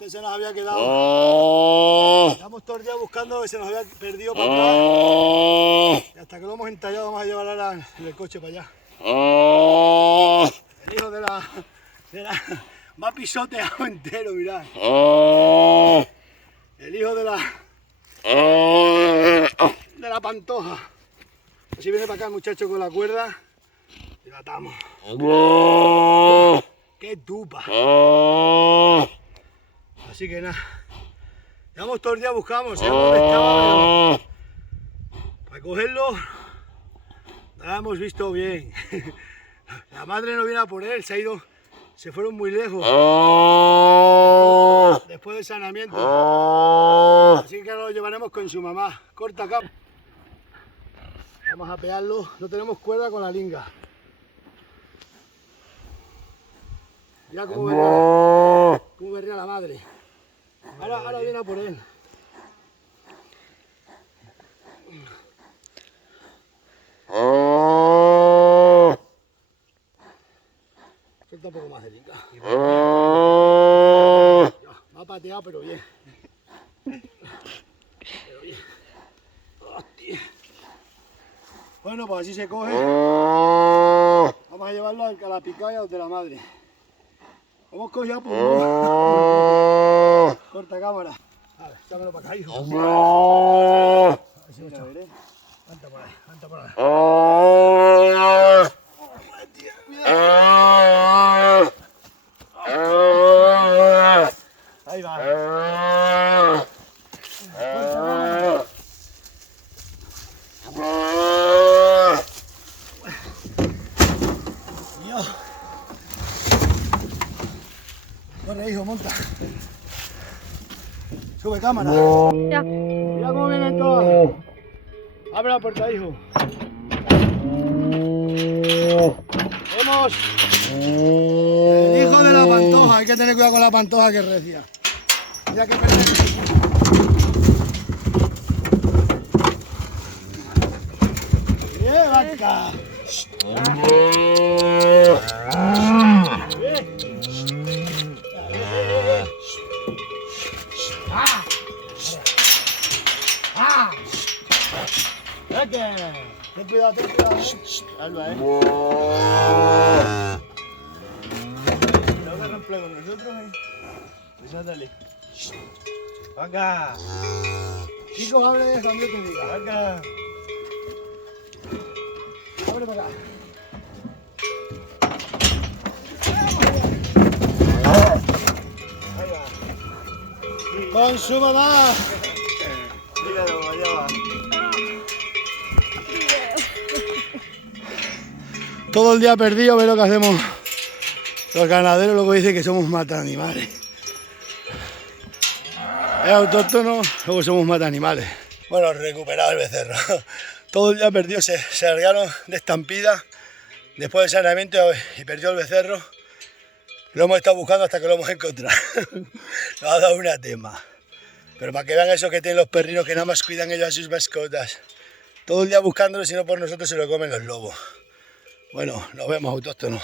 Este se nos había quedado. Estamos todo el día buscando que se nos había perdido para atrás. Y hasta que lo hemos entallado vamos a llevar ahora en el coche para allá. El hijo de la va pisoteado entero, mirad. El hijo de la pantoja. Así viene para acá el muchacho con la cuerda y la atamos. ¡Qué tupa! Así que nada, llevamos todo el día, buscamos, dónde estaba, pero para cogerlo no lo hemos visto bien. La madre no viene a por él, se fueron muy lejos después del saneamiento. Así que lo llevaremos con su mamá. Corta acá. Vamos a pegarlo, no tenemos cuerda con la linga. Mira cómo berrea la madre. Ahora viene a por él. Suelta un poco más de linga. Ya, va a patear, pero bien. Hostia. Bueno, pues así se coge. Vamos a llevarlo a la picaya de la madre. Hemos cogido por corta cámara. A ver, échamelo para acá, hijo. A ver si lo echo. Levanta por ahí, levanta por ahí. Ahí va. Corre, hijo, monta. Sube cámara. Ya. Mira cómo vienen todos. Abre la puerta, hijo. ¡Vamos! El hijo de la pantoja. Hay que tener cuidado con la pantoja que recia. Mira que ¡bien, vaca! Ten cuidado, ten cuidado. Alba, No agarran plego con nosotros, Desátale. Vaca. Chicos, abre cuando yo te diga. Vaca. Abre para acá. Ahí va. Con su mamá. Míralo, allá va. Todo el día perdido, ve lo que hacemos los ganaderos, luego dicen que somos mataanimales. Es autóctono, luego somos mataanimales. Bueno, recuperado el becerro. Todo el día perdido, se largaron de estampida después del saneamiento y perdió el becerro. Lo hemos estado buscando hasta que lo hemos encontrado. Nos ha dado una tema. Pero para que vean eso que tienen los perrinos, que nada más cuidan ellos a sus mascotas. Todo el día buscándolo, si no por nosotros se lo comen los lobos. Bueno, nos vemos, autóctonos.